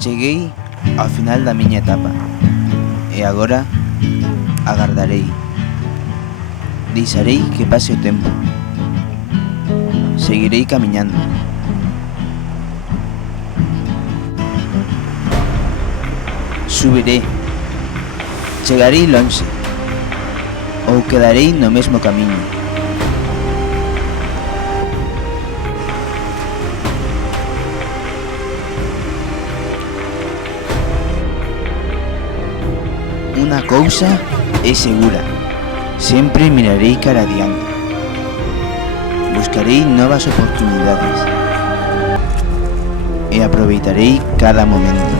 Cheguei ao final da miña etapa e agora agardarei. Deixarei que pase o tempo. Seguirei camiñando. Subiré. Chegarei lonxe. Ou quedarei no mesmo camiño. Unha cousa é segura, sempre mirarei cara adiante. Buscarei novas oportunidades e aproveitarei cada momento.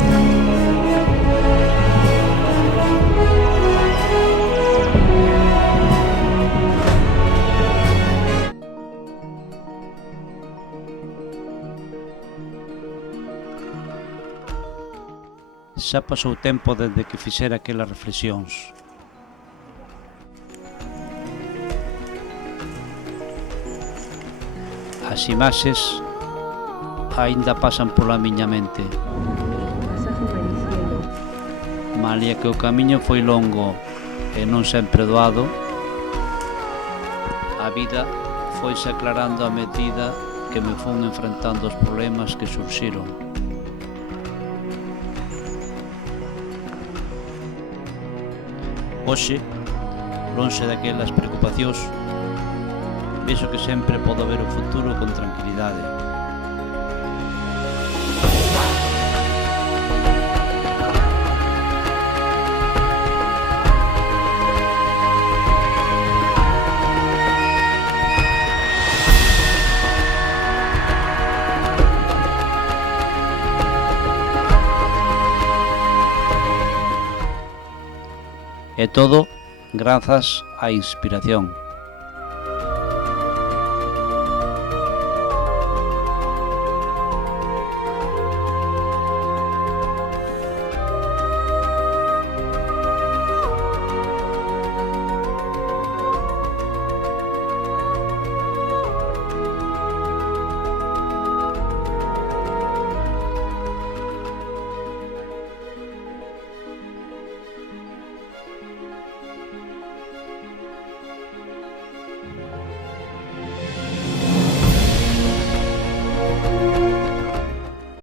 Xa pasou tempo desde que fixera aquelas reflexións. As imaxes aínda pasan pola miña mente. Malia que o camiño foi longo e non sempre doado, a vida foise aclarando a medida que me fun enfrentando os problemas que surxiron. Hoxe, lonxe daquelas preocupacións, vexo que sempre podo ver o futuro con tranquilidade. E todo grazas á inspiración.